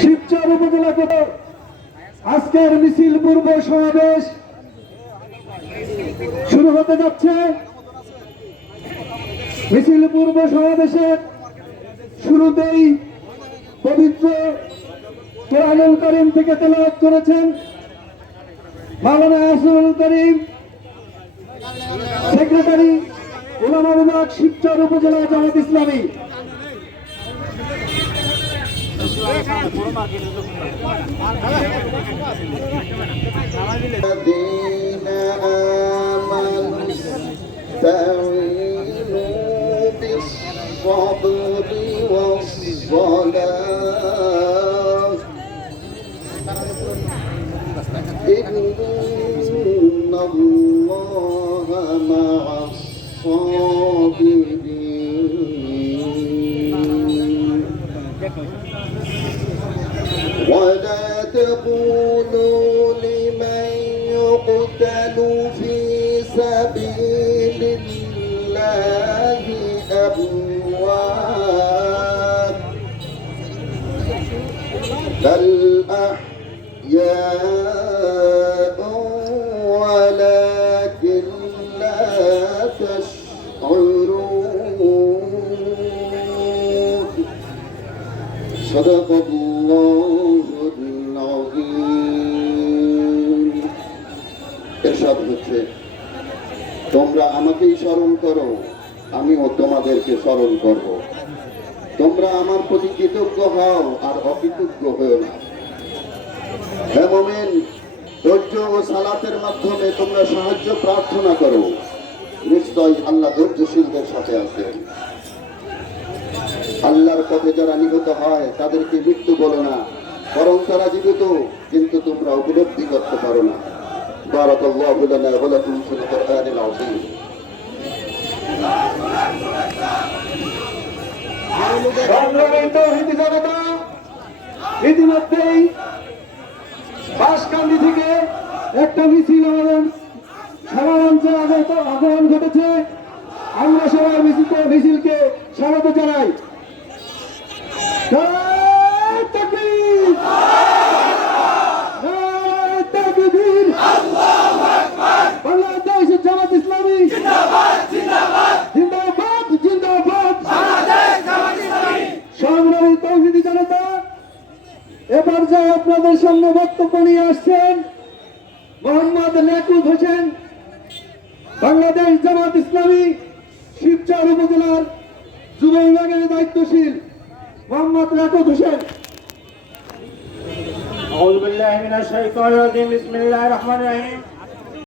শিবচর উপজেলা থেকে আজকের মিছিল পূর্ব সমাবেশ শুরু হতে যাচ্ছে। মিছিল পূর্ব সমাবেশের শুরুতেই পবিত্র কোরআনুল কারীম থেকে তেলাওয়াত করেছেন মাওলানা আসরুল করিম, সেক্রেটারি উলামা বিভাগ, শিবচর উপজেলা জামাত ইসলামী। ولا تقولوا لمن يقتل في سبيل الله أموات بل أحياء ولكن لا تشعرون صدق الله العظيم। ইরশাদ হচ্ছে, তোমরা আমাকেই স্মরণ করো, আমিও তোমাদেরকে স্মরণ করব। তোমরা আমার প্রতি কৃতজ্ঞ হও আর অকৃতজ্ঞ হও না। হে মুমিন, ধৈর্য ও সালাতের মাধ্যমে তোমরা সাহায্য প্রার্থনা করো, নিশ্চয় আল্লাহ ধৈর্যশীলদের সাথে আছেন। আল্লাহর পথে যারা নিহত হয় তাদেরকে মৃত্যু বলো না, বরং তারা জীবিত, কিন্তু তোমরা উপলব্ধি করতে পারো না। বারাকাল্লাহু লানা ওয়া লাকুম ফিল কুরআনিল আযীম। সংগ্রামিত হিন্দু জনতা, ইতিমধ্যেই বাঁশকান্দি থেকে একটা মিছিল আমাদের সমাবেশে আগমন ঘটেছে। আমরা সবাই মিছিলকে স্বাগত জানাই। নারায়ে তাকবীর, নারায়ে তাকবীর, আল্লাহু আকবার। বাংলাদেশ জামাত ইসলামী জিন্দাবাদ, জিন্দাবাদ, জিন্দাবাদ, জিন্দাবাদ, বাংলাদেশ জামাত ইসলামী। সংগ্রামী তৌহিদি জনতা, এবার যা আপনাদের সামনে বক্তব্য নিয়ে আসছেন মোহাম্মদ লিয়াকত হোসেন, বাংলাদেশ জামাত ইসলামী শিবচর উপজেলার যুব বিভাগের দায়িত্বশীল মোহাম্মদ লিয়াকত হোসেন। আউযু বিল্লাহি মিনাশ শাইতানির রাজিম। বিসমিল্লাহির রহমানির রহিম।